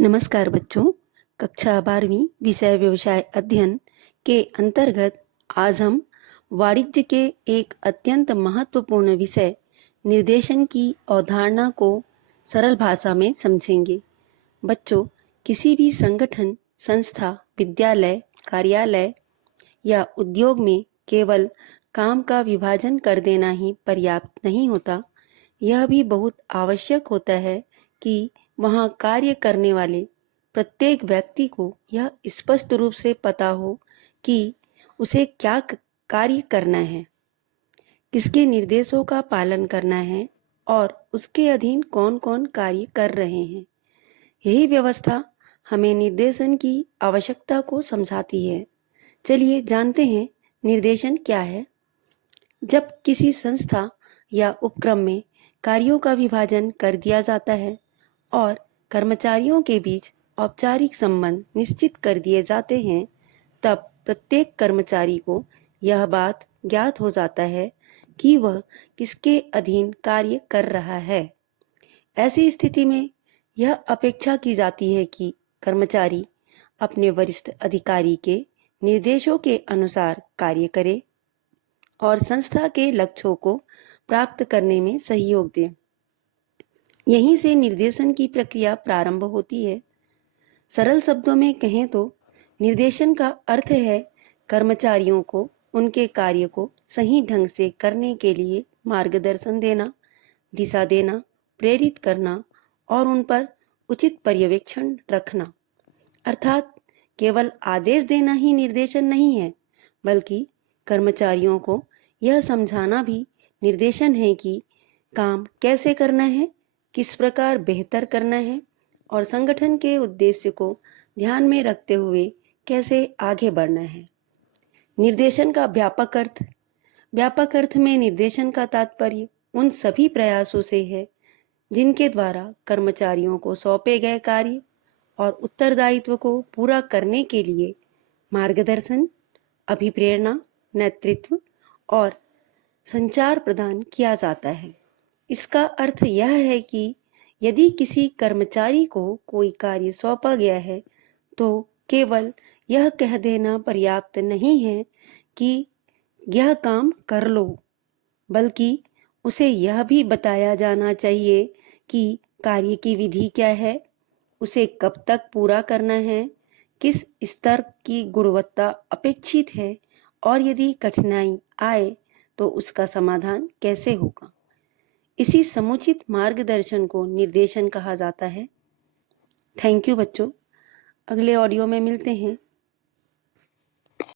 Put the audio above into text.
नमस्कार बच्चों। कक्षा 12वीं विषय व्यवसाय अध्ययन के अंतर्गत आज हम वाणिज्य के एक अत्यंत महत्वपूर्ण विषय निर्देशन की अवधारणा को सरल भाषा में समझेंगे। बच्चों, किसी भी संगठन, संस्था, विद्यालय, कार्यालय या उद्योग में केवल काम का विभाजन कर देना ही पर्याप्त नहीं होता। यह भी बहुत आवश्यक होता है कि वहाँ कार्य करने वाले प्रत्येक व्यक्ति को यह स्पष्ट रूप से पता हो कि उसे क्या कार्य करना है, किसके निर्देशों का पालन करना है और उसके अधीन कौन कौन कार्य कर रहे हैं। यही व्यवस्था हमें निर्देशन की आवश्यकता को समझाती है। चलिए जानते हैं निर्देशन क्या है। जब किसी संस्था या उपक्रम में कार्यों का विभाजन कर दिया जाता है और कर्मचारियों के बीच औपचारिक संबंध निश्चित कर दिए जाते हैं, तब प्रत्येक कर्मचारी को यह बात ज्ञात हो जाता है कि वह किसके अधीन कार्य कर रहा है। ऐसी स्थिति में यह अपेक्षा की जाती है कि कर्मचारी अपने वरिष्ठ अधिकारी के निर्देशों के अनुसार कार्य करे और संस्था के लक्ष्यों को प्राप्त करने में सहयोग दें। यहीं से निर्देशन की प्रक्रिया प्रारंभ होती है। सरल शब्दों में कहें तो निर्देशन का अर्थ है कर्मचारियों को उनके कार्य को सही ढंग से करने के लिए मार्गदर्शन देना, दिशा देना, प्रेरित करना और उन पर उचित पर्यवेक्षण रखना। अर्थात केवल आदेश देना ही निर्देशन नहीं है, बल्कि कर्मचारियों को यह समझाना भी निर्देशन है कि काम कैसे करना है, किस प्रकार बेहतर करना है और संगठन के उद्देश्य को ध्यान में रखते हुए कैसे आगे बढ़ना है। निर्देशन का व्यापक अर्थ में निर्देशन का तात्पर्य उन सभी प्रयासों से है जिनके द्वारा कर्मचारियों को सौंपे गए कार्य और उत्तरदायित्व को पूरा करने के लिए मार्गदर्शन, अभिप्रेरणा, नेतृत्व और संचार प्रदान किया जाता है। इसका अर्थ यह है कि यदि किसी कर्मचारी को कोई कार्य सौंपा गया है तो केवल यह कह देना पर्याप्त नहीं है कि यह काम कर लो, बल्कि उसे यह भी बताया जाना चाहिए कि कार्य की विधि क्या है, उसे कब तक पूरा करना है, किस स्तर की गुणवत्ता अपेक्षित है और यदि कठिनाई आए तो उसका समाधान कैसे होगा। इसी समुचित मार्गदर्शन को निर्देशन कहा जाता है। थैंक यू बच्चों। अगले ऑडियो में मिलते हैं।